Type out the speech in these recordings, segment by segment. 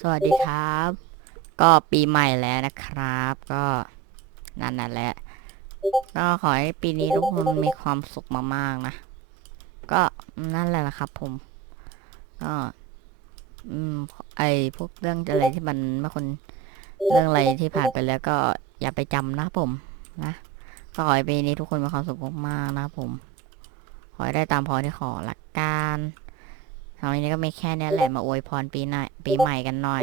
สวัสดีครับ ก็ปีใหม่แล้วนะครับ ก็นั่นน่ะแหละ ก็ขอให้ปีนี้ทุกคนมีความสุขมากๆนะ ก็นั่นแหละนะครับ ผม ก็ อืม ไอพวกเรื่องอะไรที่มันไม่คนเรื่องอะไรที่ผ่านไปแล้วก็อย่าไปจำนะผม นะก็ขอให้ปีนี้ทุกคนมีความสุขมากๆนะผม ขอให้ได้ตามพรที่ขอละกัน ทางนี้ก็มีแค่เนี้ยแหละมาอวยพรปีหน้าปีใหม่กันหน่อย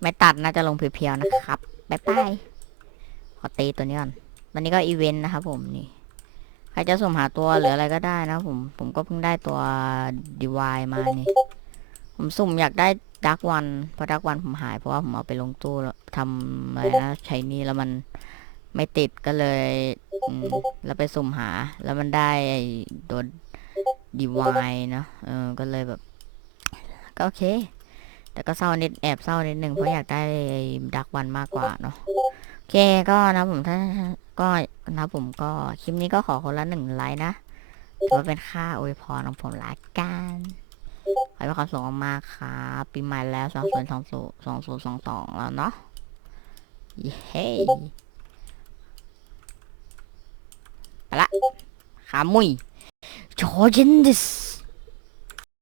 ไม่ตัดน่าจะลงเพียวๆนะครับบ๊ายบายขอตีตัวนี้ก่อนวันนี้ก็อีเวนต์นะครับผมนี่ใครจะสุ่มหาตัวหรืออะไรก็ได้นะผม ผมก็เพิ่งได้ตัวดีวายมานี่ ผมสุ่มอยากได้ดักวันเพราะดักวันผมหายเพราะว่าผมเอาไปลงตู้แล้วทำอะไรนะใช้นี่แล้วมันไม่ติดก็เลย แล้วไปสุ่มหา แล้วมันได้ตัว ดีวายนะเออก็เลยแบบ ก็โอเค แต่ก็เศร้านิดแอบเศร้านิดหนึ่งเพราะอยากได้ดักวันมากกว่าเนาะโอเคก็นะผมถ้าก็นะผมก็คลิปนี้ก็ขอคนละหนึ่งไลค์นะถือว่าเป็นค่าอวยพรของผมละกันขอให้ความสุขมากครับปีใหม่แล้วสองศูนย์สองศูนย์สองศูนย์สองสองแล้วเนาะเย้ไปละขามุย โจเจนดิส